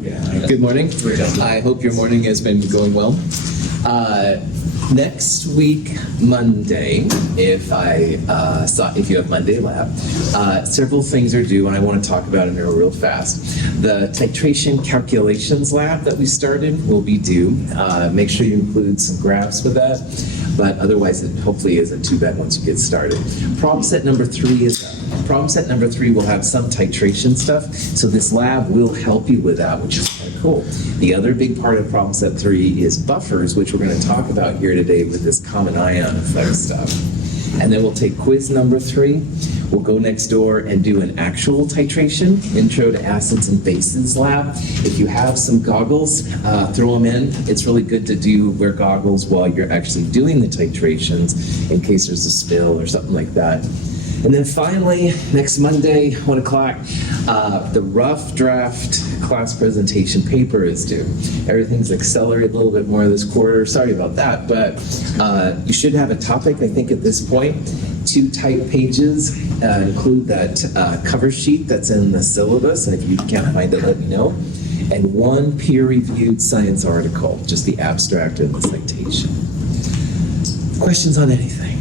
Good morning. I hope your morning has been going well. Next week, Monday, if you have Monday lab, several things are due, and I want to talk about them here real fast. The titration calculations lab that we started will be due. Make sure you include some graphs with that, but otherwise it hopefully isn't too bad once you get started. Problem set number 3 is up. Problem set number 3 will have some titration stuff, so this lab will help you with that, which is kind of cool. The other big part of problem set 3 is buffers, which we're going to talk about here today with this common ion effect stuff. And then we'll take quiz number 3. We'll go next door and do an actual titration, intro to acids and bases lab. If you have some goggles, throw them in. It's really good to wear goggles while you're actually doing the titrations in case there's a spill or something like that. And then finally, next Monday, 1 o'clock, the rough draft class presentation paper is due. Everything's accelerated a little bit more this quarter. Sorry about that, but you should have a topic, I think, at this point. 2 type pages include that cover sheet that's in the syllabus, and if you can't find it, let me know. And 1 peer-reviewed science article, just the abstract and the citation. Questions on anything?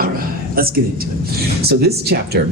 All right, let's get into it. So this chapter,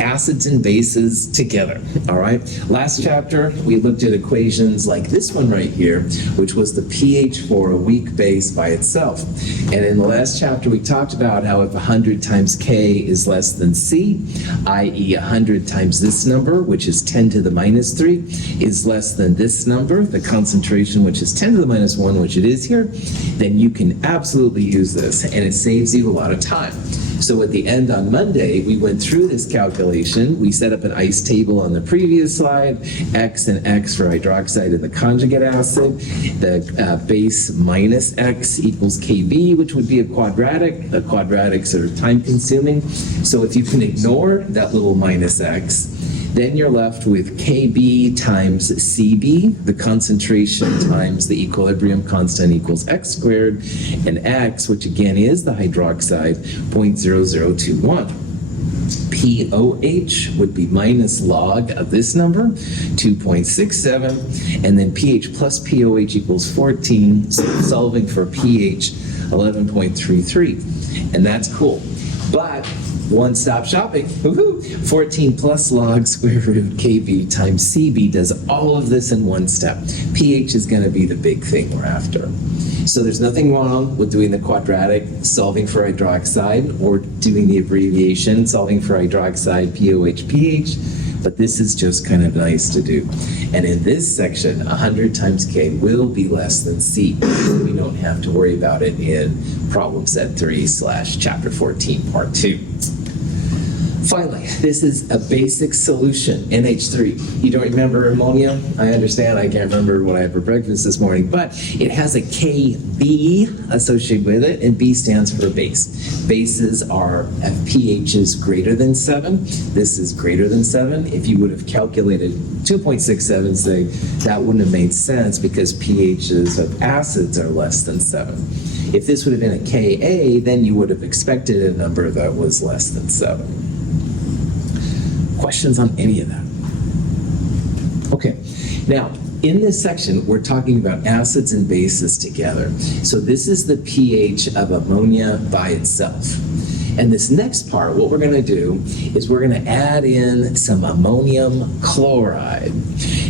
acids and bases together, all right? Last chapter, we looked at equations like this one right here, which was the pH for a weak base by itself. And in the last chapter, we talked about how if 100 times K is less than C, i.e. 100 times this number, which is 10 to the minus 3, is less than this number, the concentration, which is 10 to the minus 1, which it is here, then you can absolutely use this, and it saves you a lot of time. So at the end on Monday, we went through this calculation. We set up an ICE table on the previous slide, X and X for hydroxide and the conjugate acid. The base minus X equals KB, which would be a quadratic. The quadratics are time consuming. So if you can ignore that little minus X, then you're left with Kb times Cb, the concentration times the equilibrium constant equals x squared, and x, which again is the hydroxide, 0.0021. pOH would be minus log of this number, 2.67, and then pH plus pOH equals 14, so solving for pH 11.33, and that's cool. But one-stop shopping, woohoo! 14 plus log square root Kb times Cb does all of this in one step. pH is going to be the big thing we're after. So there's nothing wrong with doing the quadratic, solving for hydroxide, or doing the abbreviation, solving for hydroxide, pOH, pH, but this is just kind of nice to do. And in this section, 100 times K will be less than C. We don't have to worry about it in problem set 3/chapter 14, part 2. Finally, this is a basic solution, NH3. You don't remember ammonia? I understand, I can't remember what I had for breakfast this morning, but it has a KB associated with it, and B stands for base. Bases are if pH is greater than 7. This is greater than 7. If you would have calculated 2.67, say, that wouldn't have made sense because pHs of acids are less than 7. If this would have been a Ka, then you would have expected a number that was less than 7. Questions on any of that? Okay, now in this section we're talking about acids and bases together. So this is the pH of ammonia by itself. And this next part, what we're going to do is we're going to add in some ammonium chloride.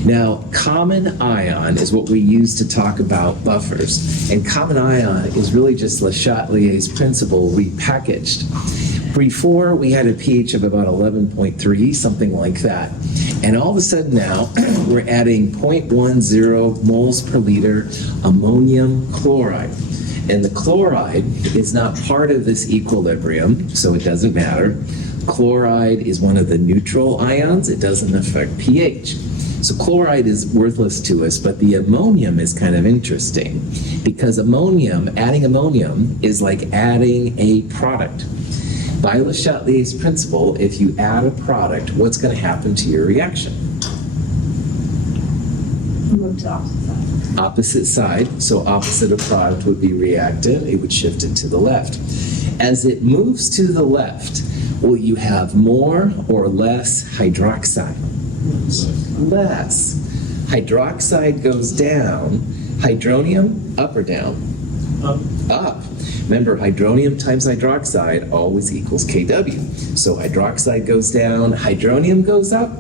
Now, common ion is what we use to talk about buffers. And common ion is really just Le Chatelier's principle repackaged. Before, we had a pH of about 11.3, something like that. And all of a sudden now, we're adding 0.10 moles per liter ammonium chloride. And the chloride is not part of this equilibrium, so it doesn't matter. Chloride is one of the neutral ions. It doesn't affect pH. So chloride is worthless to us, but the ammonium is kind of interesting because adding ammonium is like adding a product. By Le Chatelier's principle, if you add a product, what's going to happen to your reaction? Move to opposite side. Opposite side, so opposite of product would be reactant, it would shift it to the left. As it moves to the left, will you have more or less hydroxide? Less. Hydroxide goes down. Hydronium, up or down? Up. Remember, hydronium times hydroxide always equals Kw. So hydroxide goes down, hydronium goes up,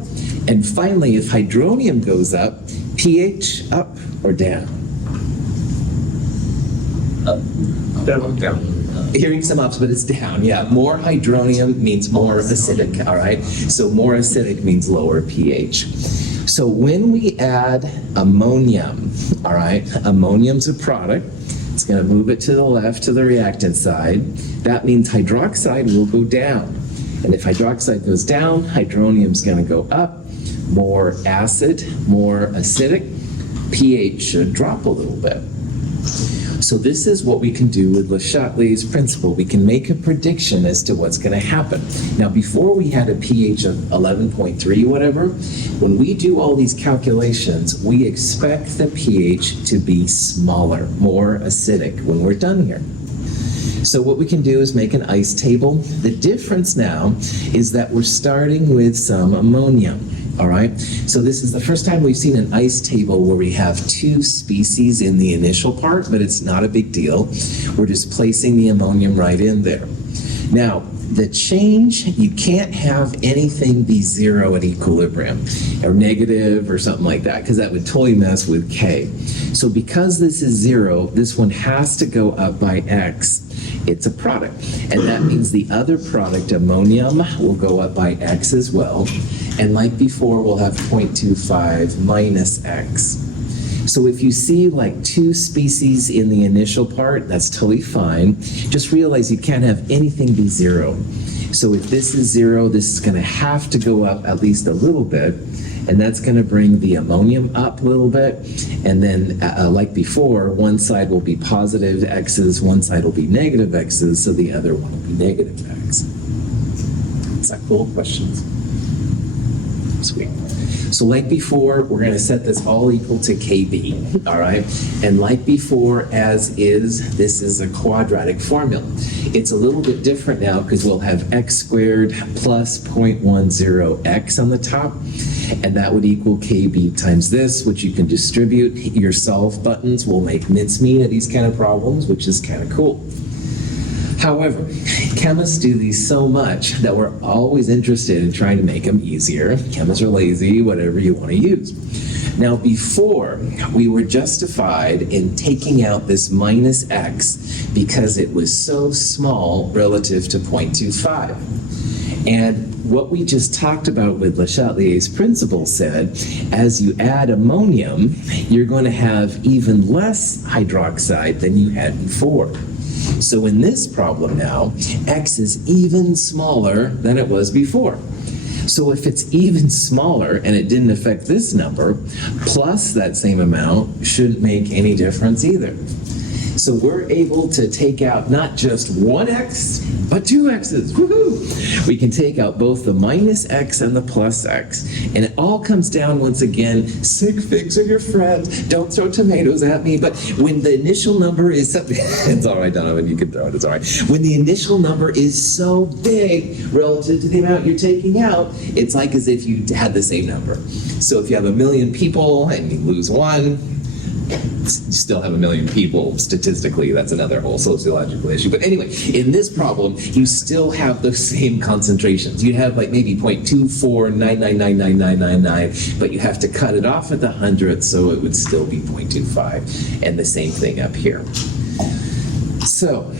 and finally, if hydronium goes up, pH up or down? Down. Hearing some ups, but it's down. Yeah, more hydronium means more acidic, all right? So more acidic means lower pH. So when we add ammonium, all right, ammonium's a product. It's going to move it to the left to the reactant side. That means hydroxide will go down. And if hydroxide goes down, hydronium's going to go up. More acid, more acidic. pH should drop a little bit. So this is what we can do with Le Chatelier's principle. We can make a prediction as to what's going to happen. Now, before we had a pH of 11.3, whatever, when we do all these calculations, we expect the pH to be smaller, more acidic when we're done here. So what we can do is make an ice table. The difference now is that we're starting with some ammonium. All right, so this is the first time we've seen an ice table where we have two species in the initial part, but it's not a big deal. We're just placing the ammonium right in there. Now, the change, you can't have anything be zero at equilibrium or negative or something like that, because that would totally mess with K. So because this is zero, this one has to go up by X. It's a product. And that means the other product, ammonium, will go up by X as well. And like before, we'll have 0.25 minus X. So if you see like two species in the initial part, that's totally fine. Just realize you can't have anything be zero. So if this is zero, this is going to have to go up at least a little bit. And that's going to bring the ammonium up a little bit. And then, like before, one side will be positive X's, one side will be negative X's, so the other one will be negative X. Is that cool? Questions? Sweet. So like before, we're going to set this all equal to KB, all right? And like before, as is, this is a quadratic formula. It's a little bit different now because we'll have x squared plus 0.10x on the top, and that would equal KB times this, which you can distribute. Your solve buttons will make mincemeat of these kind of problems, which is kind of cool. However, chemists do these so much that we're always interested in trying to make them easier. Chemists are lazy, whatever you want to use. Now, before, we were justified in taking out this minus x because it was so small relative to 0.25. And what we just talked about with Le Chatelier's principle said, as you add ammonium, you're going to have even less hydroxide than you had before. So in this problem now, x is even smaller than it was before. So if it's even smaller and it didn't affect this number, plus that same amount shouldn't make any difference either. So we're able to take out not just one x, but two x's. Woohoo! We can take out both the minus x and the plus x. And it all comes down, once again, sick figs are your friends. Don't throw tomatoes at me. But when the initial number is so it's all right, Donovan, you can throw it, it's all right. When the initial number is so big relative to the amount you're taking out, it's like as if you had the same number. So if you have 1 million people and you lose one, you still have 1 million people statistically. That's another whole sociological issue. But anyway, in this problem, you still have the same concentrations. You have like maybe 0.249999999, but you have to cut it off at the hundredth, so it would still be 0.25. And the same thing up here. So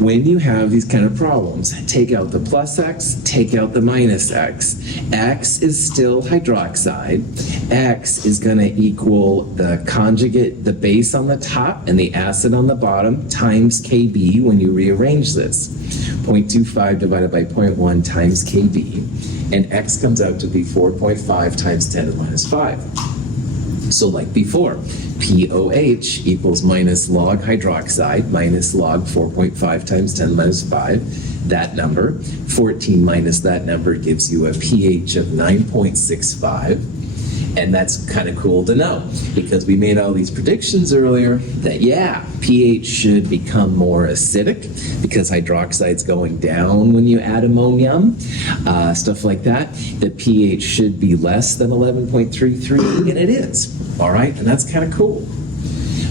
when you have these kind of problems, take out the plus x, take out the minus x. X is still hydroxide. X is going to equal the conjugate, the base on the top and the acid on the bottom, times Kb when you rearrange this. 0.25 divided by 0.1 times Kb. And x comes out to be 4.5 times 10 to the minus 5. So like before, POH equals minus log hydroxide minus log 4.5 times 10 to the minus 5. That number, 14 minus that number gives you a pH of 9.65. And that's kind of cool to know because we made all these predictions earlier that, yeah, pH should become more acidic because hydroxide's going down when you add ammonium, stuff like that. The pH should be less than 11.33, and it is, all right? And that's kind of cool.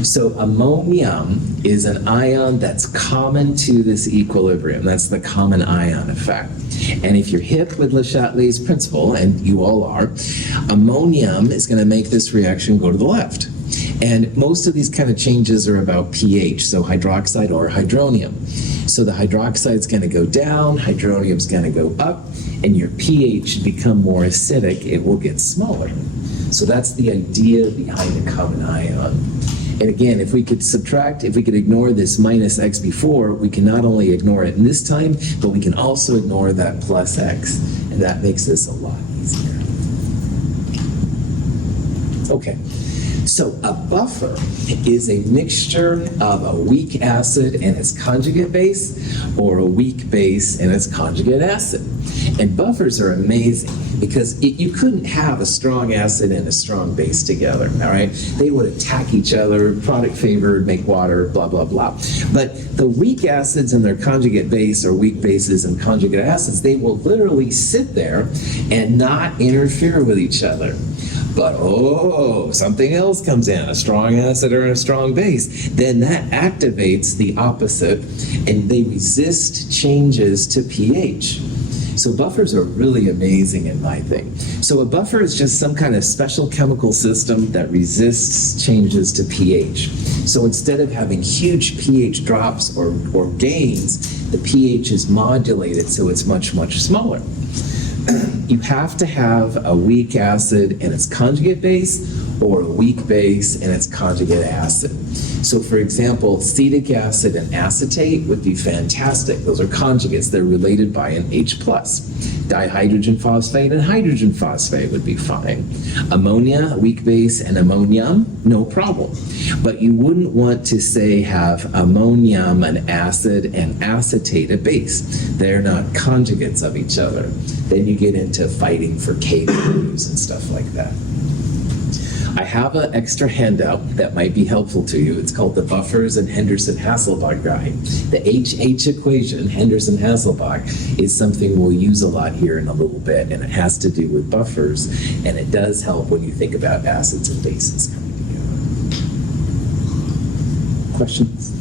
So ammonium is an ion that's common to this equilibrium. That's the common ion effect. And if you're hip with Le Chatelier's principle, and you all are, ammonium is going to make this reaction go to the left. And most of these kind of changes are about pH, so hydroxide or hydronium. So the hydroxide is going to go down, hydronium is going to go up, and your pH should become more acidic. It will get smaller. So that's the idea behind a common ion. And again, if we could ignore this minus x before, we can not only ignore it in this time, but we can also ignore that plus x, and that makes this a lot easier. Okay, so a buffer is a mixture of a weak acid and its conjugate base, or a weak base and its conjugate acid. And buffers are amazing because you couldn't have a strong acid and a strong base together, all right? They would attack each other, product favored, make water, blah, blah, blah. But the weak acids and their conjugate base, or weak bases and conjugate acids, they will literally sit there and not interfere with each other. But something else comes in, a strong acid or a strong base, then that activates the opposite and they resist changes to pH. So buffers are really amazing in my thing. So a buffer is just some kind of special chemical system that resists changes to pH. So instead of having huge pH drops or gains, the pH is modulated so it's much, much smaller. You have to have a weak acid and its conjugate base, or a weak base and its conjugate acid. So for example, acetic acid and acetate would be fantastic. Those are conjugates. They're related by an H+. Dihydrogen phosphate and hydrogen phosphate would be fine. Ammonia, weak base, and ammonium, no problem. But you wouldn't want to, say, have ammonium, an acid, and acetate, a base. They're not conjugates of each other. Then you get into fighting for K values and stuff like that. I have an extra handout that might be helpful to you. It's called the Buffers and Henderson-Hasselbalch guide. The HH equation, Henderson-Hasselbalch, is something we'll use a lot here in a little bit, and it has to do with buffers, and it does help when you think about acids and bases coming together. Questions?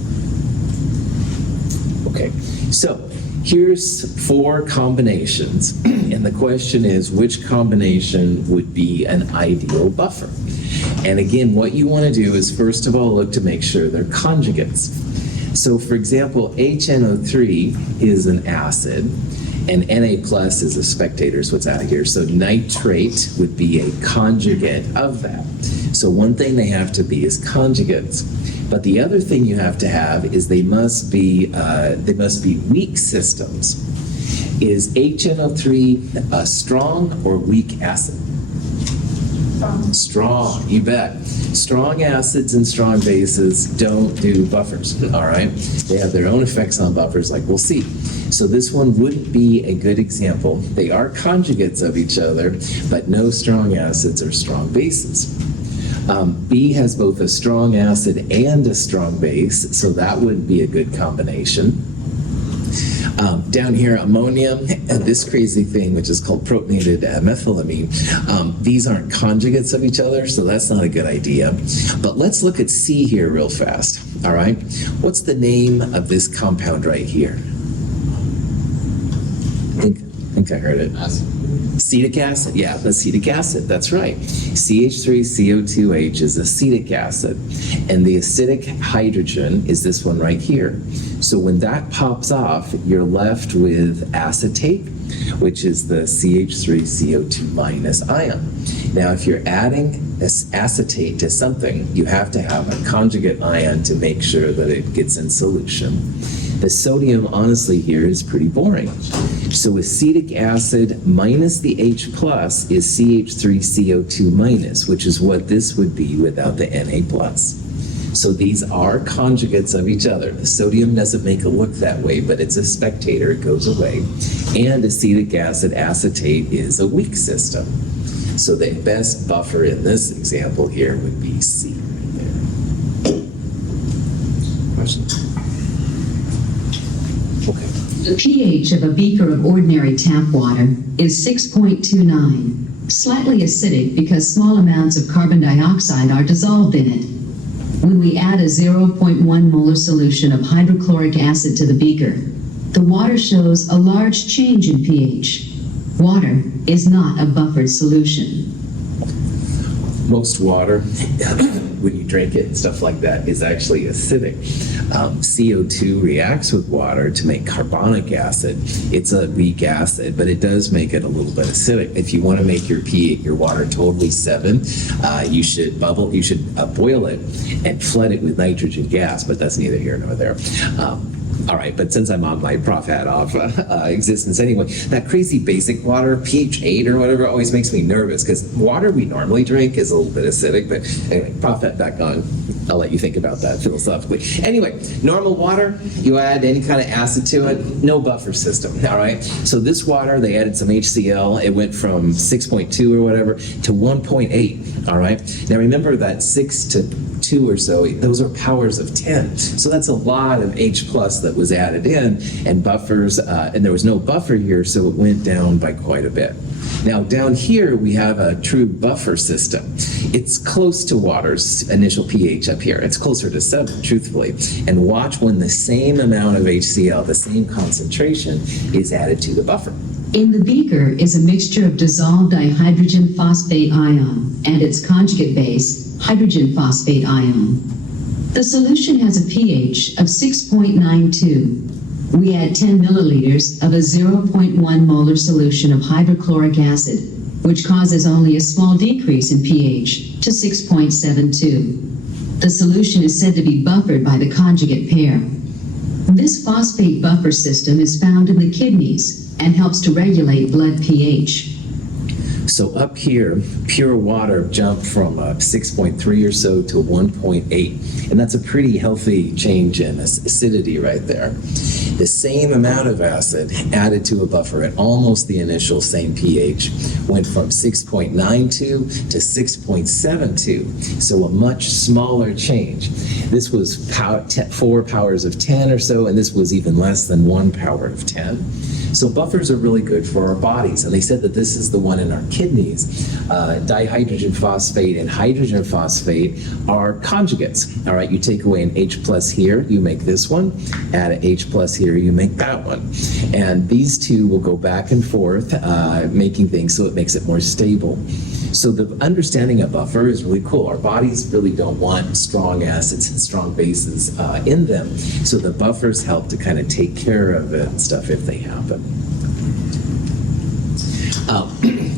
Okay, so here's 4 combinations, and the question is, which combination would be an ideal buffer? And again, what you want to do is, first of all, look to make sure they're conjugates. So for example, HNO3 is an acid, and Na plus is a spectator, so it's out of here. So nitrate would be a conjugate of that. So one thing they have to be is conjugates. But the other thing you have to have is they must be weak systems. Is HNO3 a strong or weak acid? Strong, you bet. Strong acids and strong bases don't do buffers, all right? They have their own effects on buffers, like we'll see. So this one wouldn't be a good example. They are conjugates of each other, but no strong acids or strong bases. B has both a strong acid and a strong base, so that wouldn't be a good combination. Down here, ammonium, and this crazy thing, which is called protonated methylamine, these aren't conjugates of each other, so that's not a good idea. But let's look at C here real fast, all right? What's the name of this compound right here? I think I heard it. Acetic acid, yeah, acetic acid, that's right. CH3CO2H is acetic acid, and the acidic hydrogen is this one right here. So when that pops off, you're left with acetate, which is the CH3CO2 minus ion. Now, if you're adding this acetate to something, you have to have a conjugate ion to make sure that it gets in solution. The sodium, honestly, here is pretty boring. So acetic acid minus the H plus is CH3CO2 minus, which is what this would be without the Na plus. So these are conjugates of each other. The sodium doesn't make it look that way, but it's a spectator, it goes away. And acetic acid acetate is a weak system. So the best buffer in this example here would be C right there. Question? Okay. The pH of a beaker of ordinary tap water is 6.29, slightly acidic because small amounts of carbon dioxide are dissolved in it. When we add a 0.1 molar solution of hydrochloric acid to the beaker, the water shows a large change in pH. Water is not a buffered solution. Most water, when you drink it and stuff like that, is actually acidic. CO2 reacts with water to make carbonic acid. It's a weak acid, but it does make it a little bit acidic. If you want to make your pH, your water totally 7, you should boil it and flood it with nitrogen gas, but that's neither here nor there. All right, but since I'm on my prof hat off existence anyway, that crazy basic water, pH 8 or whatever, always makes me nervous because water we normally drink is a little bit acidic. But anyway, prof hat back on. I'll let you think about that philosophically. Anyway, normal water, you add any kind of acid to it, no buffer system, all right? So this water, they added some HCl. It went from 6.2 or whatever to 1.8, all right? Now remember that 6 to 2 or so, those are powers of 10. So that's a lot of H plus that was added in, and buffers, and there was no buffer here, so it went down by quite a bit. Now down here, we have a true buffer system. It's close to water's initial pH up here. It's closer to 7, truthfully. And watch when the same amount of HCl, the same concentration, is added to the buffer. In the beaker is a mixture of dissolved dihydrogen phosphate ion and its conjugate base, hydrogen phosphate ion. The solution has a pH of 6.92. We add 10 milliliters of a 0.1 molar solution of hydrochloric acid, which causes only a small decrease in pH to 6.72. The solution is said to be buffered by the conjugate pair. This phosphate buffer system is found in the kidneys and helps to regulate blood pH. So up here, pure water jumped from 6.3 or so to 1.8, and that's a pretty healthy change in acidity right there. The same amount of acid added to a buffer at almost the initial same pH went from 6.92 to 6.72, so a much smaller change. This was 4 powers of 10 or so, and this was even less than 1 power of 10. So buffers are really good for our bodies, and they said that this is the one in our kidneys. Dihydrogen phosphate and hydrogen phosphate are conjugates. All right, you take away an H plus here, you make this one. Add an H plus here, you make that one. And these two will go back and forth, making things so it makes it more stable. So the understanding of buffer is really cool. Our bodies really don't want strong acids and strong bases in them. So the buffers help to kind of take care of it and stuff if they happen.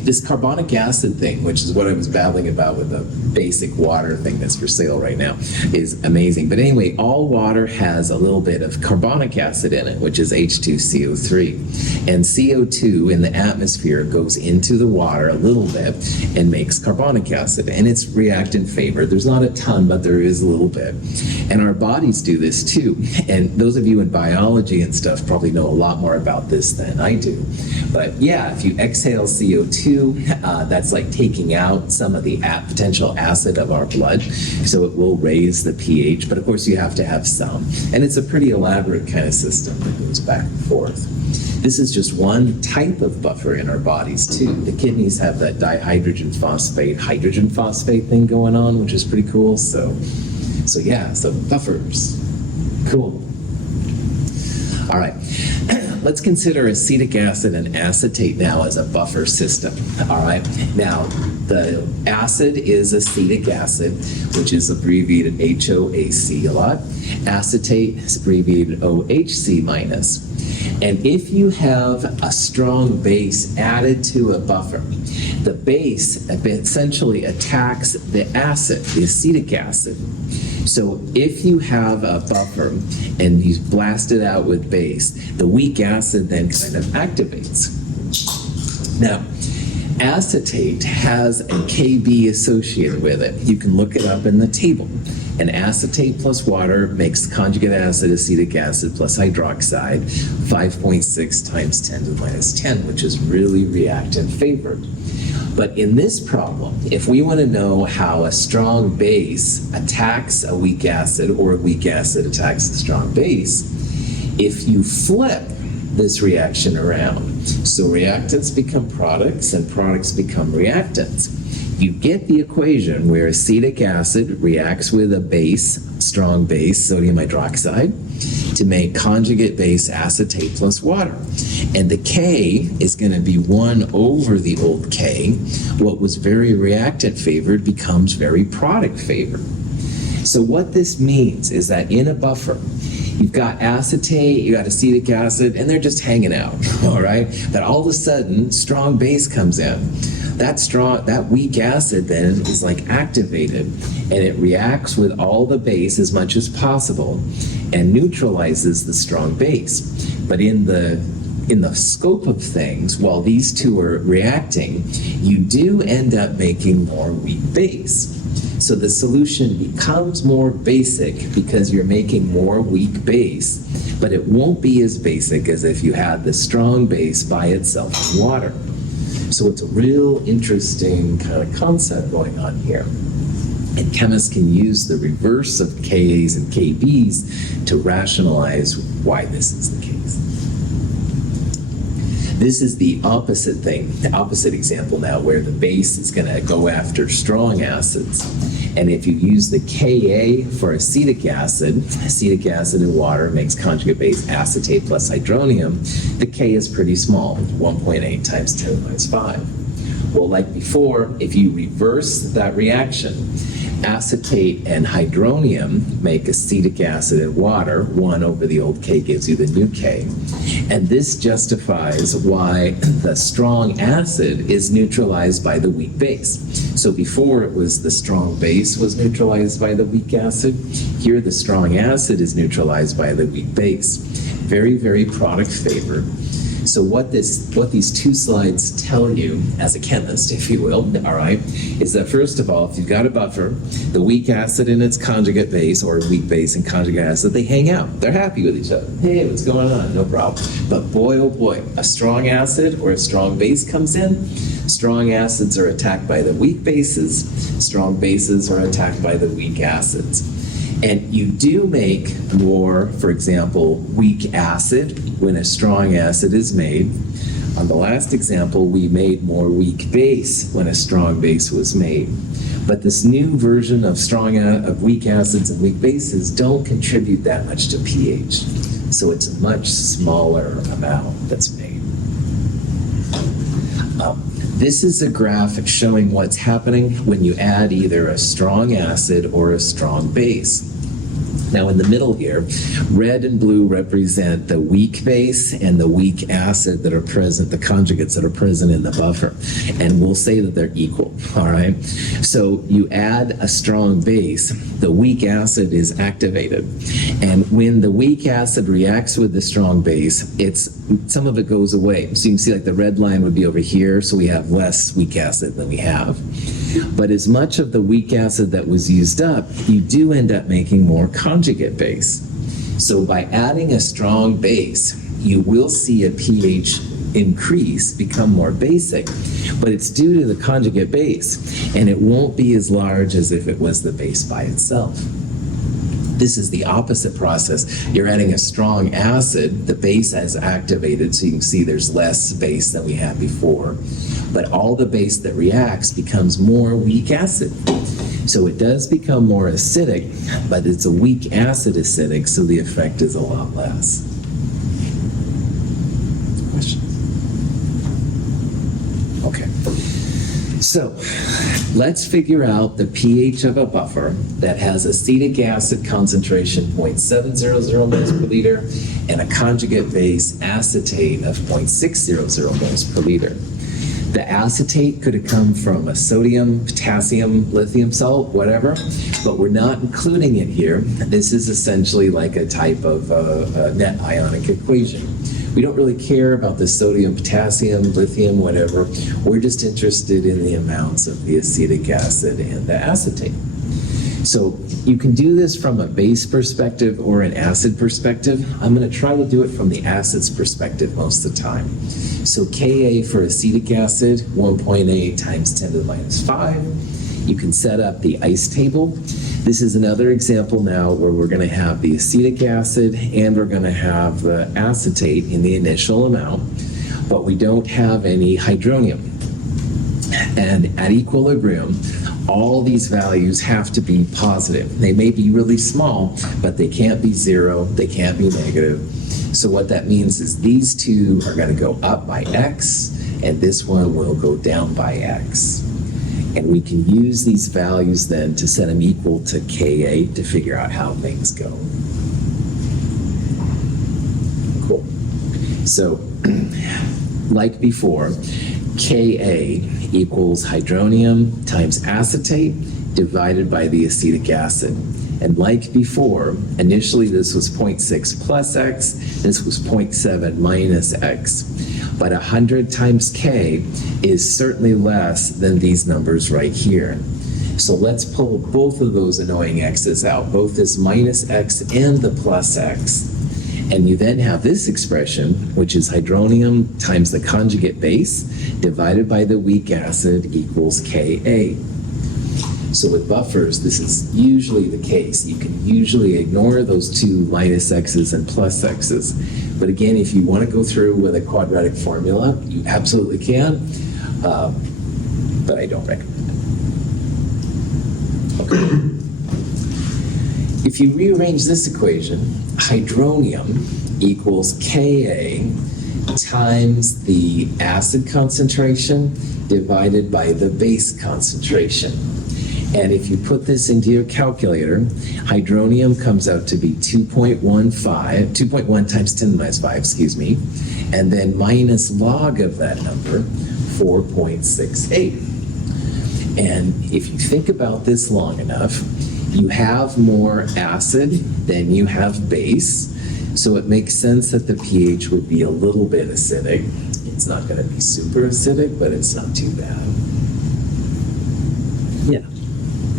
This carbonic acid thing, which is what I was babbling about with the basic water thing that's for sale right now, is amazing. But anyway, all water has a little bit of carbonic acid in it, which is H2CO3. And CO2 in the atmosphere goes into the water a little bit and makes carbonic acid. And it's reactant favored. There's not a ton, but there is a little bit. And our bodies do this too. And those of you in biology and stuff probably know a lot more about this than I do. But yeah, if you exhale CO2, that's like taking out some of the potential acid of our blood, so it will raise the pH, but of course you have to have some. And it's a pretty elaborate kind of system that goes back and forth. This is just one type of buffer in our bodies too. The kidneys have that dihydrogen phosphate, hydrogen phosphate thing going on, which is pretty cool. So yeah, so buffers, cool. All right. Let's consider acetic acid and acetate now as a buffer system. All right. Now, the acid is acetic acid, which is abbreviated HOAC a lot. Acetate is abbreviated OHC minus. And if you have a strong base added to a buffer, the base essentially attacks the acid, the acetic acid. So if you have a buffer and you blast it out with base, the weak acid then kind of activates. Now, acetate has a KB associated with it. You can look it up in the table. And acetate plus water makes conjugate acid, acetic acid plus hydroxide, 5.6 times 10 to the minus 10, which is really reactant favored. But in this problem, if we want to know how a strong base attacks a weak acid or a weak acid attacks a strong base, if you flip this reaction around, so reactants become products and products become reactants, you get the equation where acetic acid reacts with a base, strong base, sodium hydroxide, to make conjugate base acetate plus water. And the K is going to be 1 over the old K. What was very reactant favored becomes very product favored. So what this means is that in a buffer, you've got acetate, you got acetic acid, and they're just hanging out, all right? But all of a sudden, strong base comes in. That weak acid then is like activated, and it reacts with all the base as much as possible and neutralizes the strong base. But in the scope of things, while these two are reacting, you do end up making more weak base. So the solution becomes more basic because you're making more weak base, but it won't be as basic as if you had the strong base by itself in water. So it's a real interesting kind of concept going on here. And chemists can use the reverse of Kas and Kbs to rationalize why this is the case. This is the opposite thing, the opposite example now, where the base is going to go after strong acids. And if you use the Ka for acetic acid in water makes conjugate base acetate plus hydronium, the K is pretty small, 1.8 times 10 to the minus 5. Well, like before, if you reverse that reaction, acetate and hydronium make acetic acid in water. 1 over the old K gives you the new K. And this justifies why the strong acid is neutralized by the weak base. So before it was the strong base was neutralized by the weak acid. Here the strong acid is neutralized by the weak base. Very, very product favored. So what these two slides tell you, as a chemist, if you will, all right, is that first of all, if you've got a buffer, the weak acid and its conjugate base, or weak base and conjugate acid, they hang out. They're happy with each other. Hey, what's going on? No problem. But boy, oh boy, a strong acid or a strong base comes in. Strong acids are attacked by the weak bases. Strong bases are attacked by the weak acids. And you do make more, for example, weak acid when a strong acid is made. On the last example, we made more weak base when a strong base was made. But this new version of weak acids and weak bases don't contribute that much to pH. So it's a much smaller amount that's made. This is a graphic showing what's happening when you add either a strong acid or a strong base. Now in the middle here, red and blue represent the weak base and the weak acid that are present, the conjugates that are present in the buffer. And we'll say that they're equal, all right? So you add a strong base, the weak acid is activated. And when the weak acid reacts with the strong base, some of it goes away. So you can see like the red line would be over here, so we have less weak acid than we have. But as much of the weak acid that was used up, you do end up making more conjugate base. So by adding a strong base, you will see a pH increase, become more basic, but it's due to the conjugate base, and it won't be as large as if it was the base by itself. This is the opposite process. You're adding a strong acid, the base has activated, so you can see there's less base than we had before. But all the base that reacts becomes more weak acid. So it does become more acidic, but it's a weak acid acidic, so the effect is a lot less. Questions? Okay. So let's figure out the pH of a buffer that has acetic acid concentration 0.700 moles per liter and a conjugate base acetate of 0.600 moles per liter. The acetate could have come from a sodium, potassium, lithium salt, whatever, but we're not including it here. This is essentially like a type of net ionic equation. We don't really care about the sodium, potassium, lithium, whatever. We're just interested in the amounts of the acetic acid and the acetate. So you can do this from a base perspective or an acid perspective. I'm going to try to do it from the acids perspective most of the time. So Ka for acetic acid, 1.8 times 10 to the minus 5. You can set up the ice table. This is another example now where we're going to have the acetic acid and we're going to have the acetate in the initial amount, but we don't have any hydronium. And at equilibrium, all these values have to be positive. They may be really small, but they can't be zero, they can't be negative. So what that means is these two are going to go up by x, and this one will go down by x. And we can use these values then to set them equal to Ka to figure out how things go. Cool. So, like before, Ka equals hydronium times acetate divided by the acetic acid. And like before, initially this was 0.6 plus x, this was 0.7 minus x. But 100 times k is certainly less than these numbers right here. So let's pull both of those annoying x's out, both this minus x and the plus x. And you then have this expression, which is hydronium times the conjugate base divided by the weak acid equals Ka. So with buffers, this is usually the case. You can usually ignore those two minus x's and plus x's. But again, if you want to go through with a quadratic formula, you absolutely can, but I don't recommend it. Okay. If you rearrange this equation, hydronium equals Ka times the acid concentration divided by the base concentration. And if you put this into your calculator, hydronium comes out to be 2.1 times 10 to the minus 5, excuse me, and then minus log of that number, 4.68. And if you think about this long enough, you have more acid than you have base, so it makes sense that the pH would be a little bit acidic. It's not going to be super acidic, but it's not too bad. Yeah.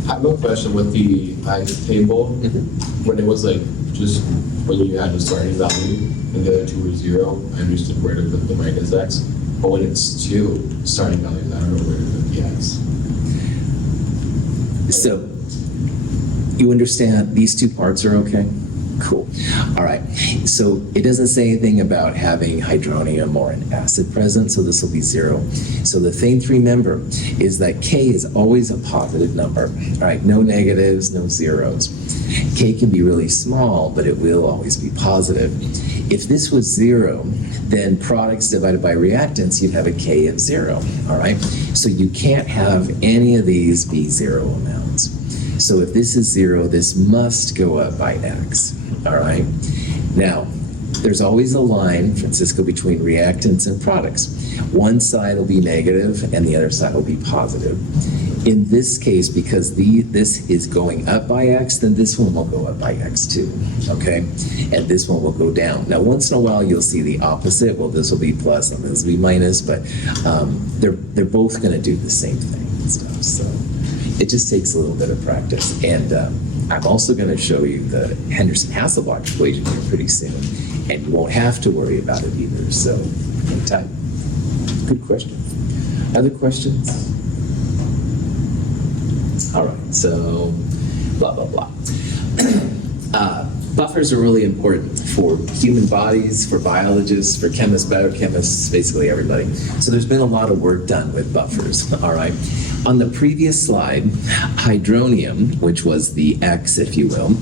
I have a question with the ice table. When it was like just when you had the starting value and the other two were 0, I understood where to put the minus x. But when it's 2 starting values, I don't know where to put the x. So you understand these two parts are okay? Cool. All right. So it doesn't say anything about having hydronium or an acid present, so this will be 0. So the thing to remember is that K is always a positive number. All right. No negatives, no zeros. K can be really small, but it will always be positive. If this was 0, then products divided by reactants, you'd have a K of 0. All right. So you can't have any of these be 0 amounts. So if this is 0, this must go up by x. All right. Now, there's always a line, Francisco, between reactants and products. One side will be negative and the other side will be positive. In this case, because this is going up by x, then this one will go up by x too. Okay. And this one will go down. Now, once in a while, you'll see the opposite. Well, this will be plus and this will be minus, but they're both going to do the same thing and stuff. So it just takes a little bit of practice. And I'm also going to show you the Henderson-Hasselbalch equation here pretty soon, and you won't have to worry about it either. So, anytime. Good question. Other questions? All right. So, blah blah blah. Buffers are really important for human bodies, for biologists, for chemists, biochemists, basically everybody. So there's been a lot of work done with buffers, all right? On the previous slide, hydronium, which was the X, if you will,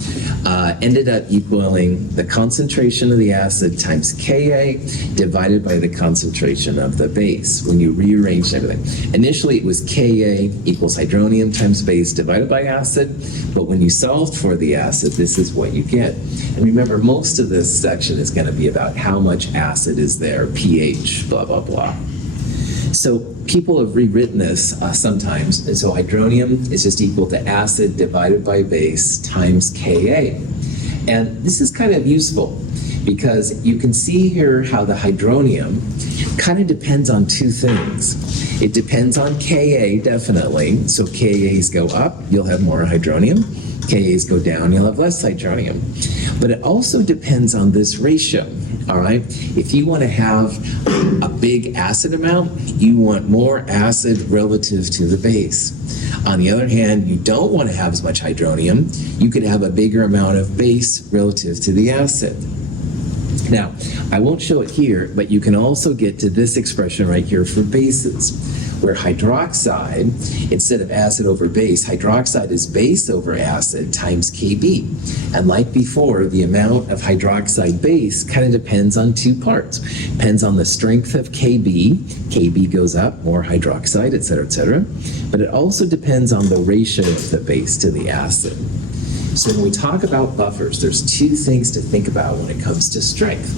ended up equaling the concentration of the acid times Ka divided by the concentration of the base when you rearranged everything. Initially, it was Ka equals hydronium times base divided by acid, but when you solved for the acid, this is what you get. And remember, most of this section is going to be about how much acid is there, pH, blah, blah, blah. So people have rewritten this sometimes. And so hydronium is just equal to acid divided by base times Ka. And this is kind of useful because you can see here how the hydronium kind of depends on two things. It depends on Ka, definitely. So Kas go up, you'll have more hydronium. Kas go down, you'll have less hydronium. But it also depends on this ratio. all right? If you want to have a big acid amount, you want more acid relative to the base. On the other hand, you don't want to have as much hydronium. You could have a bigger amount of base relative to the acid. Now, I won't show it here, but you can also get to this expression right here for bases, where hydroxide, instead of acid over base, hydroxide is base over acid times Kb. And like before, the amount of hydroxide base kind of depends on two parts. Depends on the strength of Kb. Kb goes up, more hydroxide, et cetera, et cetera. But it also depends on the ratio of the base to the acid. So when we talk about buffers, there's two things to think about when it comes to strength.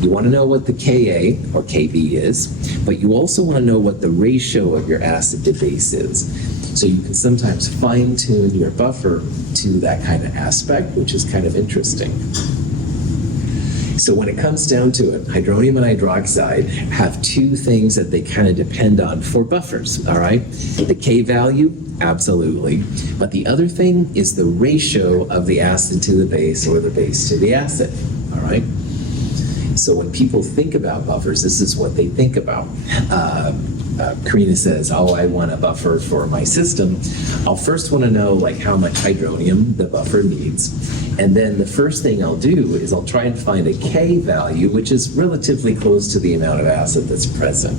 You want to know what the Ka or Kb is, but you also want to know what the ratio of your acid to base is. So you can sometimes fine-tune your buffer to that kind of aspect, which is kind of interesting. So when it comes down to it, hydronium and hydroxide have two things that they kind of depend on for buffers, all right? The K value, absolutely. But the other thing is the ratio of the acid to the base or the base to the acid, all right? So when people think about buffers, this is what they think about. Karina says, oh, I want a buffer for my system. I'll first want to know like how much hydronium the buffer needs. And then the first thing I'll do is I'll try and find a K value, which is relatively close to the amount of acid that's present.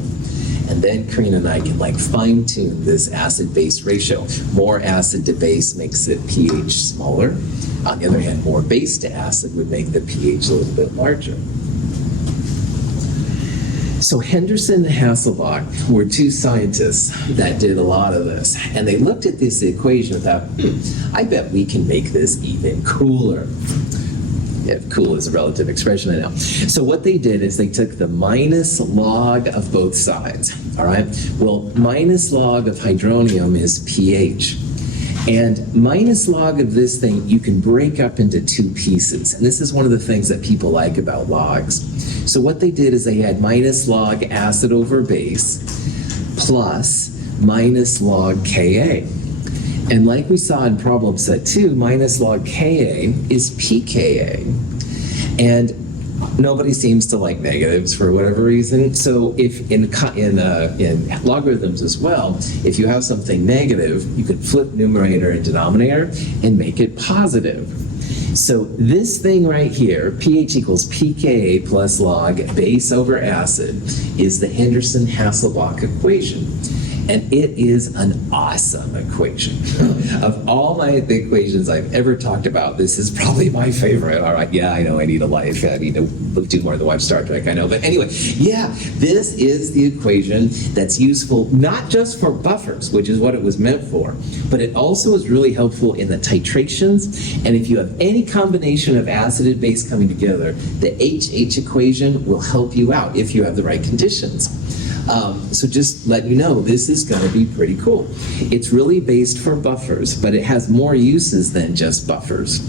And then Karina and I can like fine tune this acid-base ratio. More acid to base makes the pH smaller. On the other hand, more base to acid would make the pH a little bit larger. So Henderson-Hasselbalch were two scientists that did a lot of this. And they looked at this equation and thought, I bet we can make this even cooler. Yeah, cool is a relative expression, I know. So what they did is they took the minus log of both sides, all right? Well, minus log of hydronium is pH. And minus log of this thing, you can break up into two pieces. And this is one of the things that people like about logs. So what they did is they had minus log acid over base plus minus log Ka. And like we saw in problem set 2, minus log Ka is pKa. And nobody seems to like negatives for whatever reason. So if in logarithms as well, if you have something negative, you can flip numerator and denominator and make it positive. So this thing right here, pH equals pKa plus log base over acid, is the Henderson-Hasselbalch equation. And it is an awesome equation. Of all the equations I've ever talked about, this is probably my favorite. All right, yeah, I know I need a life. I need to do more than watch Star Trek, I know. But anyway, yeah, this is the equation that's useful not just for buffers, which is what it was meant for, but it also is really helpful in the titrations. And if you have any combination of acid and base coming together, the HH equation will help you out if you have the right conditions. So just let you know, this is going to be pretty cool. It's really based for buffers, but it has more uses than just buffers.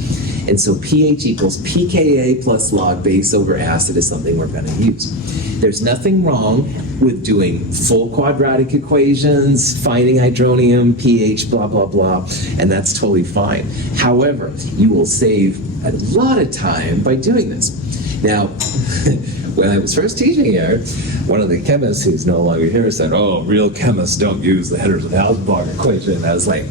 And so pH equals pKa plus log base over acid is something we're going to use. There's nothing wrong with doing full quadratic equations, finding hydronium, pH, blah, blah, blah, and that's totally fine. However, you will save a lot of time by doing this. Now, when I was first teaching here, one of the chemists who's no longer here said, oh, real chemists don't use the Henderson-Hasselbalch equation. And I was like,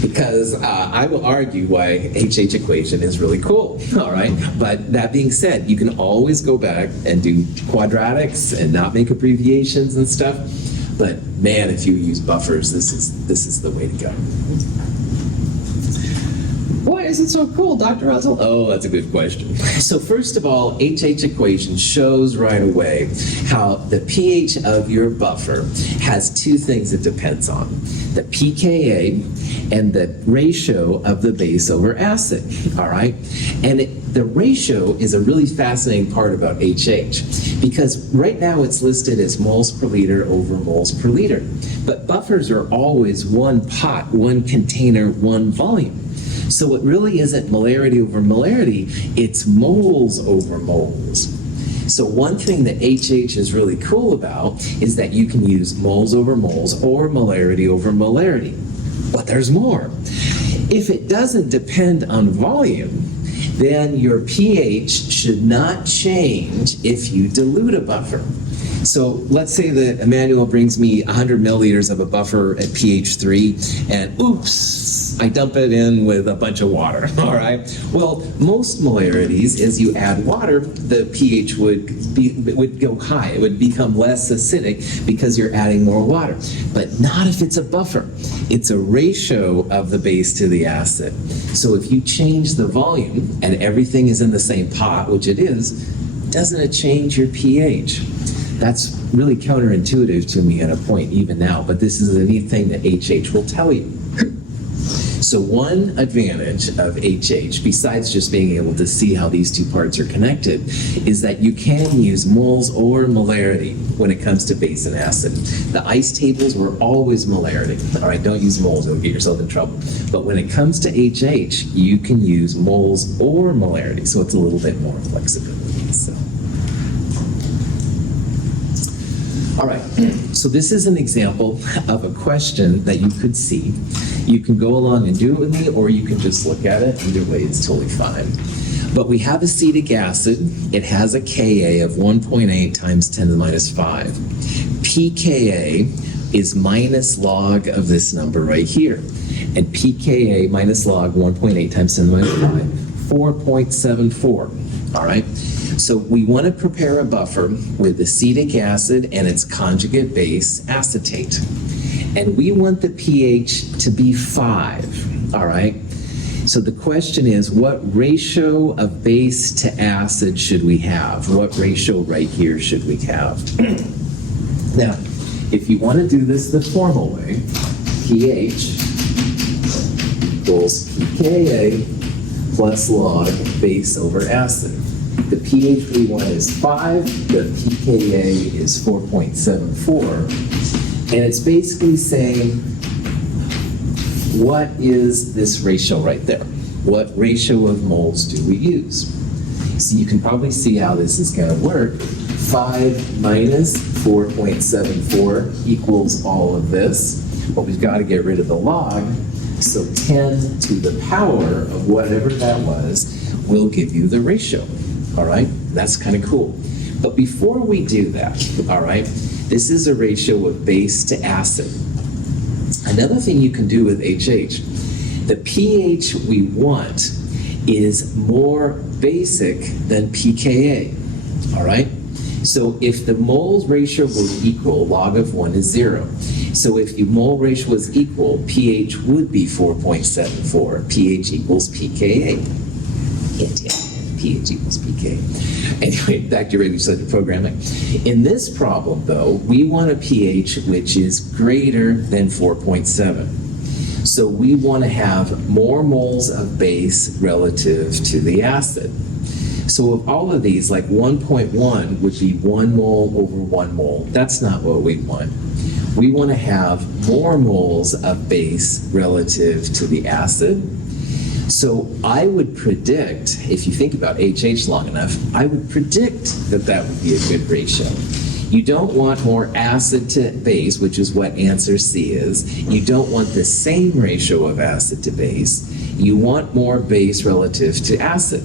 because I will argue why HH equation is really cool, all right? But that being said, you can always go back and do quadratics and not make abbreviations and stuff. But man, if you use buffers, this is the way to go. Why is it so cool, Dr. Russell? Oh, that's a good question. So first of all, HH equation shows right away how the pH of your buffer has two things it depends on. The pKa and the ratio of the base over acid, all right? And the ratio is a really fascinating part about HH because right now it's listed as moles per liter over moles per liter. But buffers are always one pot, one container, one volume. So it really isn't molarity over molarity, it's moles over moles. So one thing that HH is really cool about is that you can use moles over moles or molarity over molarity. But there's more. If it doesn't depend on volume, then your pH should not change if you dilute a buffer. So let's say that Emmanuel brings me 100 milliliters of a buffer at pH 3, and oops, I dump it in with a bunch of water, all right? Well, most molarities, as you add water, the pH would go high. It would become less acidic because you're adding more water. But not if it's a buffer. It's a ratio of the base to the acid. So if you change the volume and everything is in the same pot, which it is, doesn't it change your pH? That's really counterintuitive to me at a point even now, but this is a neat thing that HH will tell you. So one advantage of HH, besides just being able to see how these two parts are connected, is that you can use moles or molarity when it comes to base and acid. The ice tables were always molarity. All right, don't use moles, it'll get yourself in trouble. But when it comes to HH, you can use moles or molarity, so it's a little bit more flexibility. So. All right, so this is an example of a question that you could see. You can go along and do it with me, or you can just look at it. Either way is totally fine. But we have acetic acid. It has a Ka of 1.8 times 10 to the minus 5. pKa is minus log of this number right here. And pKa minus log 1.8 times 10 to the minus 5, 4.74. All right? So we want to prepare a buffer with acetic acid and its conjugate base, acetate. And we want the pH to be 5, all right? So the question is, what ratio of base to acid should we have? What ratio right here should we have? Now, if you want to do this the formal way, pH equals pKa plus log base over acid. The pH we want is 5, the pKa is 4.74, and it's basically saying, what is this ratio right there? What ratio of moles do we use? So you can probably see how this is going to work. 5 minus 4.74 equals all of this, but we've got to get rid of the log, so 10 to the power of whatever that was will give you the ratio. All right, that's kind of cool. But before we do that, all right, this is a ratio of base to acid. Another thing you can do with HH, the pH we want is more basic than pKa, all right? So if the mole ratio was equal, log of 1 is 0. So if the mole ratio was equal, pH would be 4.74. pH equals pKa. Yeah. pH equals pK. Anyway, back to regular subject programming. In this problem, though, we want a pH which is greater than 4.7. So we want to have more moles of base relative to the acid. So of all of these, like 1.1 would be 1 mole over 1 mole. That's not what we want. We want to have more moles of base relative to the acid. So I would predict, if you think about HH long enough, I would predict that that would be a good ratio. You don't want more acid to base, which is what answer C is. You don't want the same ratio of acid to base. You want more base relative to acid.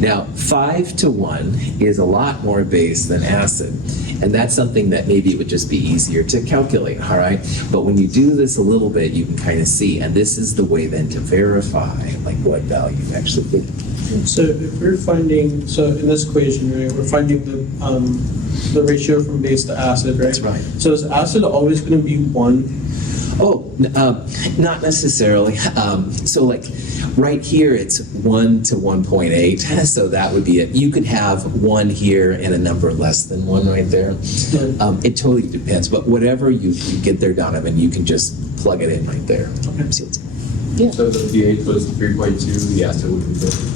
Now, 5 to 1 is a lot more base than acid. And that's something that maybe it would just be easier to calculate, all right? But when you do this a little bit, you can kind of see, and this is the way then to verify like what value you actually get. So if we're finding, so in this equation, right, we're finding the ratio from base to acid, right? That's right. So is acid always going to be 1? Oh, not necessarily. So like right here, it's 1 to 1.8. So that would be it. You could have 1 here and a number less than 1 right there. It totally depends. But whatever you get there, Donovan, you can just plug it in right there. Okay. Yeah. So the pH was 3.2, the acid would be 50.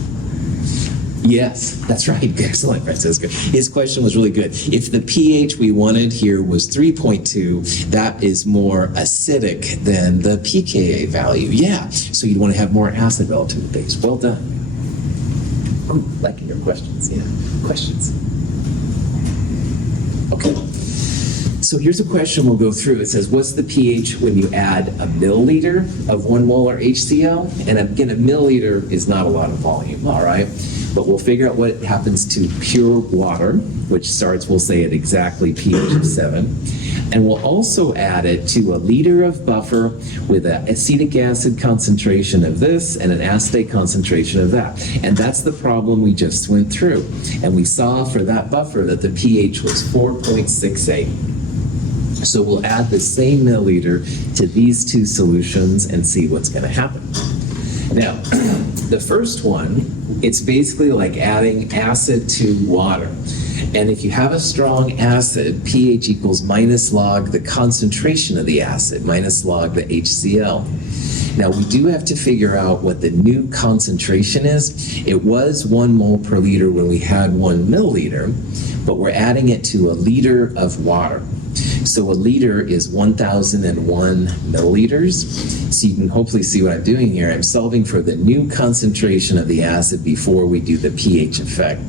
Yes, that's right. Excellent, Francisco. His question was really good. If the pH we wanted here was 3.2, that is more acidic than the pKa value. Yeah, so you'd want to have more acid relative to the base. Well done. I'm liking your questions. Yeah, questions. Okay. So here's a question we'll go through. It says, what's the pH when you add a milliliter of 1 molar HCl? And again, a milliliter is not a lot of volume, all right? But we'll figure out what happens to pure water, which starts, we'll say, at exactly pH of 7. And we'll also add it to a liter of buffer with an acetic acid concentration of this and an acetate concentration of that. And that's the problem we just went through. And we saw for that buffer that the pH was 4.68. So we'll add the same milliliter to these two solutions and see what's going to happen. Now, the first one, it's basically like adding acid to water. And if you have a strong acid, pH equals minus log the concentration of the acid, minus log the HCl. Now, we do have to figure out what the new concentration is. It was 1 mole per liter when we had 1 milliliter, but we're adding it to a liter of water. So a liter is 1,001 milliliters. So you can hopefully see what I'm doing here. I'm solving for the new concentration of the acid before we do the pH effect.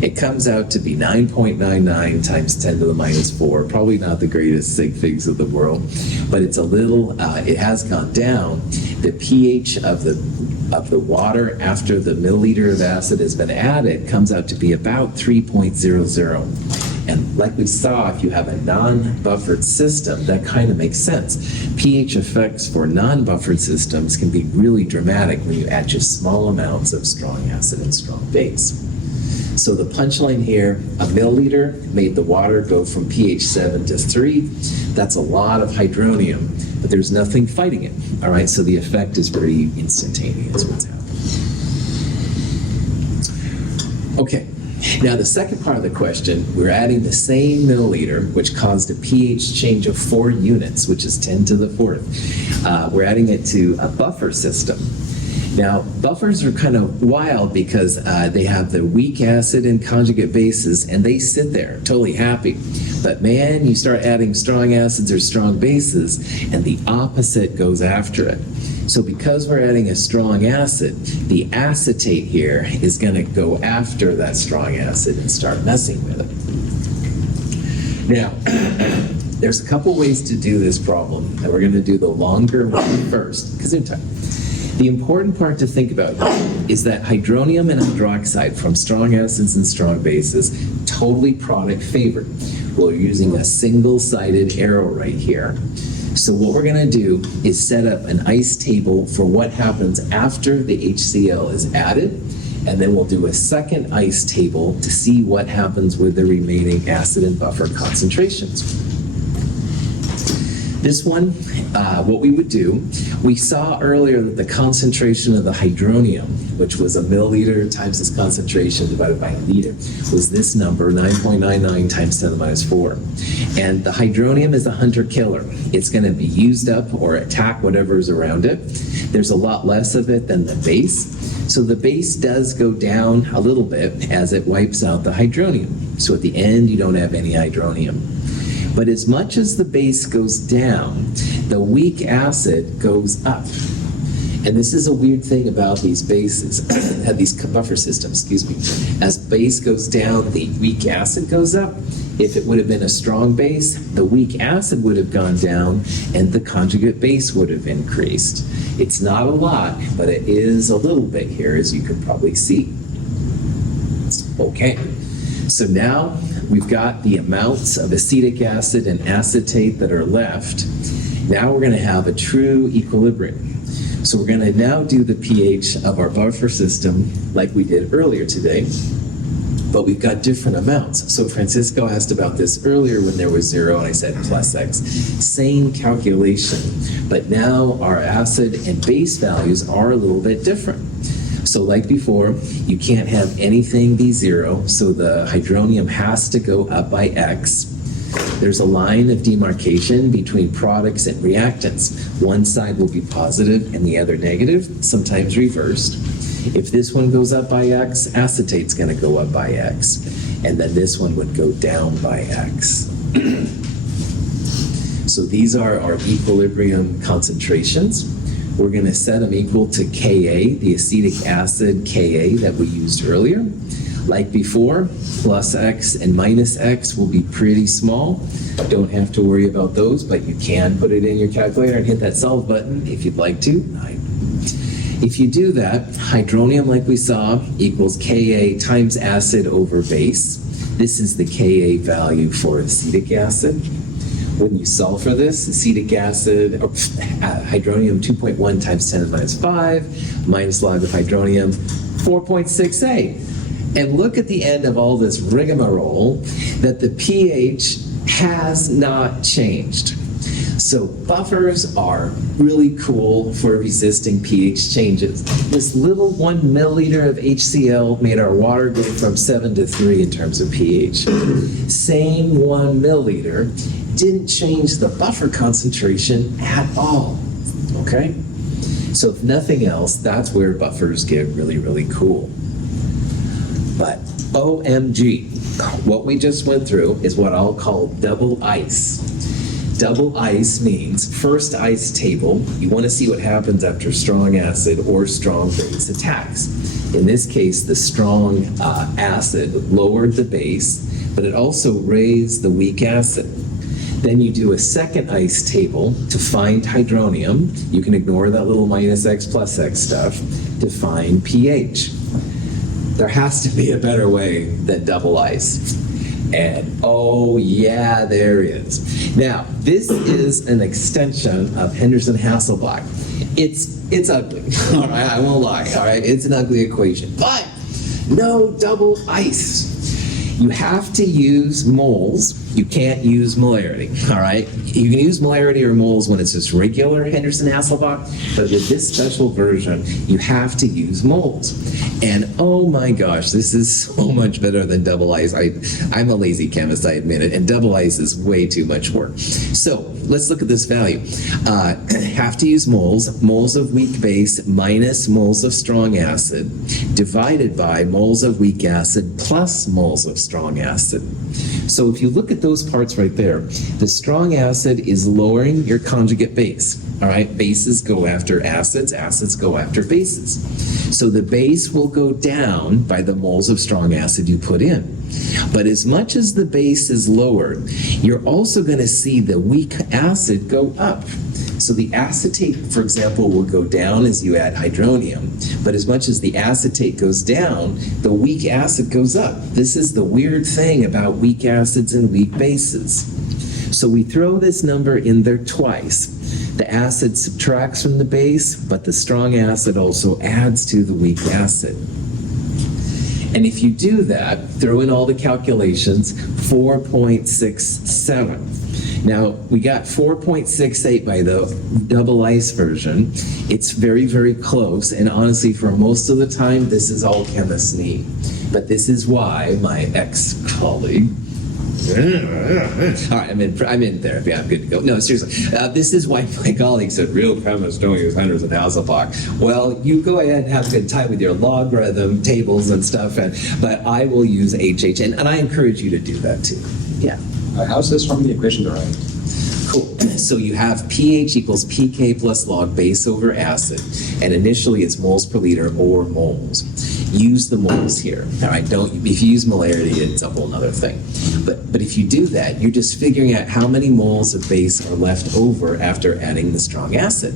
It comes out to be 9.99 times 10 to the minus 4. Probably not the greatest sig figs of the world, but it's a little, it has gone down. The pH of the water after the milliliter of acid has been added comes out to be about 3.00. And like we saw, if you have a non-buffered system, that kind of makes sense. pH effects for non-buffered systems can be really dramatic when you add just small amounts of strong acid and strong base. So the punchline here, a milliliter made the water go from pH 7 to 3. That's a lot of hydronium, but there's nothing fighting it. All right, so the effect is pretty instantaneous what's happening. Okay. Now, the second part of the question, we're adding the same milliliter, which caused a pH change of 4 units, which is 10 to the 4th. We're adding it to a buffer system. Now, buffers are kind of wild because they have the weak acid and conjugate bases, and they sit there totally happy. But man, you start adding strong acids or strong bases, and the opposite goes after it. So because we're adding a strong acid, the acetate here is going to go after that strong acid and start messing with it. Now, there's a couple ways to do this problem, and we're going to do the longer one first, because in time. The important part to think about is that hydronium and hydroxide from strong acids and strong bases, totally product favored. We're using a single-sided arrow right here. So what we're going to do is set up an ice table for what happens after the HCl is added, and then we'll do a second ice table to see what happens with the remaining acid and buffer concentrations. This one, what we would do, we saw earlier that the concentration of the hydronium, which was a milliliter times its concentration divided by a liter, was this number, 9.99 times 10 to the minus 4. And the hydronium is a hunter-killer. It's going to be used up or attack whatever's around it. There's a lot less of it than the base. So the base does go down a little bit as it wipes out the hydronium. So at the end, you don't have any hydronium. But as much as the base goes down, the weak acid goes up. And this is a weird thing about these bases, these buffer systems, excuse me. As base goes down, the weak acid goes up. If it would have been a strong base, the weak acid would have gone down and the conjugate base would have increased. It's not a lot, but it is a little bit here, as you can probably see. Okay, so now we've got the amounts of acetic acid and acetate that are left. Now we're going to have a true equilibrium. So we're going to now do the pH of our buffer system like we did earlier today, but we've got different amounts. So Francisco asked about this earlier when there was 0, and I said plus X. Same calculation, but now our acid and base values are a little bit different. So like before, you can't have anything be 0, so the hydronium has to go up by X. There's a line of demarcation between products and reactants. One side will be positive and the other negative, sometimes reversed. If this one goes up by X, acetate's going to go up by X. And then this one would go down by X. So these are our equilibrium concentrations. We're going to set them equal to Ka, the acetic acid Ka that we used earlier. Like before, plus x and minus x will be pretty small. Don't have to worry about those, but you can put it in your calculator and hit that solve button if you'd like to. If you do that, hydronium, like we saw, equals Ka times acid over base. This is the Ka value for acetic acid. When you solve for this, acetic acid, or hydronium 2.1 times 10 to the minus 5, minus log of hydronium, 4.68. And look at the end of all this rigmarole that the pH has not changed. So buffers are really cool for resisting pH changes. This little 1 milliliter of HCl made our water go from 7 to 3 in terms of pH. Same 1 milliliter didn't change the buffer concentration at all, okay? So if nothing else, that's where buffers get really, really cool. But OMG, what we just went through is what I'll call double ice. Double ice means first ice table, you want to see what happens after strong acid or strong base attacks. In this case, the strong acid lowered the base, but it also raised the weak acid. Then you do a second ice table to find hydronium. You can ignore that little minus x plus x stuff to find pH. There has to be a better way than double ice. And oh yeah, there is. Now, this is an extension of Henderson-Hasselbalch. It's ugly, all right, I won't lie, all right? It's an ugly equation, but no double ice. You have to use moles. You can't use molarity, all right? You can use molarity or moles when it's just regular Henderson-Hasselbalch, but with this special version, you have to use moles. And oh my gosh, this is so much better than double ice. I'm a lazy chemist, I admit it, and double ice is way too much work. So let's look at this value. Have to use moles, moles of weak base minus moles of strong acid, divided by moles of weak acid plus moles of strong acid. So if you look at those parts right there, the strong acid is lowering your conjugate base. All right, bases go after acids, acids go after bases. So the base will go down by the moles of strong acid you put in. But as much as the base is lowered, you're also going to see the weak acid go up. So the acetate, for example, will go down as you add hydronium, but as much as the acetate goes down, the weak acid goes up. This is the weird thing about weak acids and weak bases. So we throw this number in there twice. The acid subtracts from the base, but the strong acid also adds to the weak acid. And if you do that, throw in all the calculations, 4.67. Now, we got 4.68 by the double ice version. It's very, very close, and honestly, for most of the time, this is all chemists need. But this is why my ex-colleague, all right, I'm in therapy, I'm good to go. No, seriously, this is why my colleague said real chemists don't use Henderson-Hasselbalch. Well, you go ahead and have a good time with your logarithm tables and stuff, but I will use HH, and I encourage you to do that too. Yeah. How's this from the equation derived? Cool. So you have pH equals pK plus log base over acid, and initially it's moles per liter or moles. Use the moles here. All right, if you use molarity, it's a whole nother thing. But if you do that, you're just figuring out how many moles of base are left over after adding the strong acid.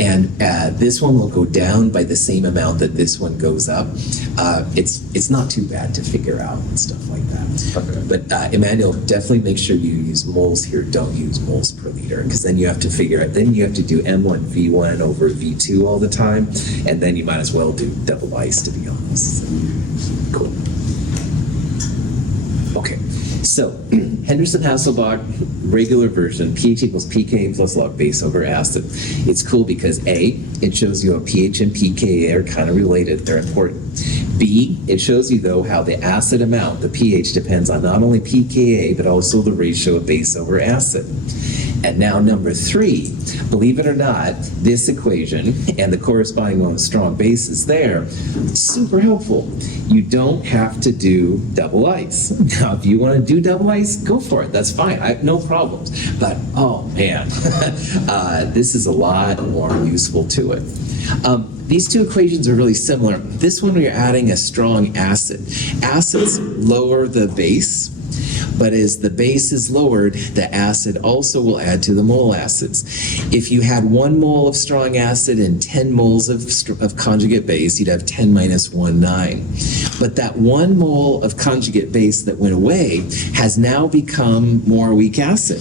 And this one will go down by the same amount that this one goes up. It's not too bad to figure out and stuff like that. Okay. But Emmanuel, definitely make sure you use moles here. Don't use moles per liter, because then you have to figure out, then you have to do M1 V1 over V2 all the time, and then you might as well do double ice, to be honest. Cool. Okay, so Henderson-Hasselbalch regular version, pH equals pK plus log base over acid. It's cool because A, it shows you how pH and pKa are kind of related, they're important. B, it shows you though how the acid amount, the pH, depends on not only pKa but also the ratio of base over acid. And now number 3, believe it or not, this equation and the corresponding one with strong bases there, super helpful. You don't have to do double ice. Now, if you want to do double ice, go for it. That's fine. I have no problems. But, oh man, this is a lot more useful to it. these two equations are really similar. This one, we're adding a strong acid. Acids lower the base, but as the base is lowered, the acid also will add to the mole acids. If you had 1 mole of strong acid and 10 moles of conjugate base, you'd have 10 minus 1, 9. But that 1 mole of conjugate base that went away has now become more weak acid.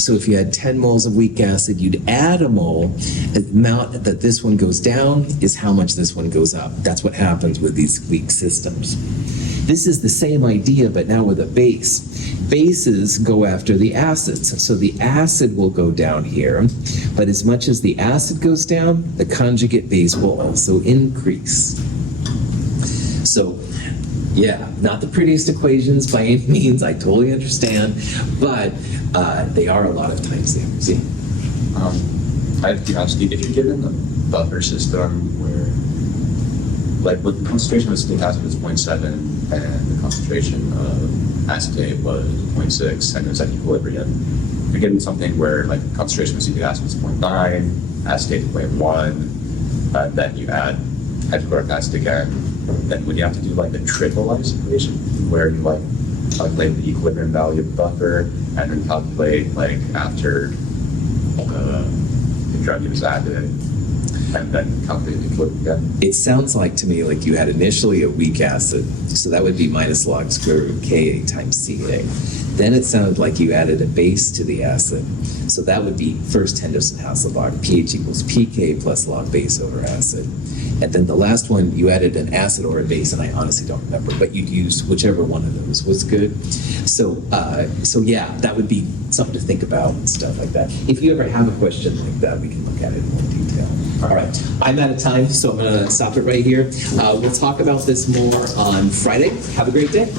So if you had 10 moles of weak acid, you'd add a mole. The amount that this one goes down is how much this one goes up. That's what happens with these weak systems. This is the same idea, but now with a base. Bases go after the acids. So the acid will go down here, but as much as the acid goes down, the conjugate base will also increase. So, yeah, not the prettiest equations by any means, I totally understand, but they are a lot of times there. See? I have curiosity, if you're given a buffer system where, like with the concentration of acetic acid was 0.7 and the concentration of acetate was 0.6 and it was at equilibrium, you're given something where like the concentration of acetic acid was 0.9, acetate 0.1, then you add hydrochloric acid again, then would you have to do like the trivialized equation where you like calculate the equilibrium value of the buffer and then calculate like after the drug is added and then calculate the equilibrium again? It sounds like to me like you had initially a weak acid, so that would be minus log square root of Ka times Ca. Then it sounded like you added a base to the acid, so that would be first Henderson-Hasselbalch, pH equals pK plus log base over acid. And then the last one, you added an acid or a base, and I honestly don't remember, but you'd use whichever one of those was good. So yeah, that would be something to think about and stuff like that. If you ever have a question like that, we can look at it in more detail. All right, I'm out of time, so I'm going to stop it right here. We'll talk about this more on Friday. Have a great day.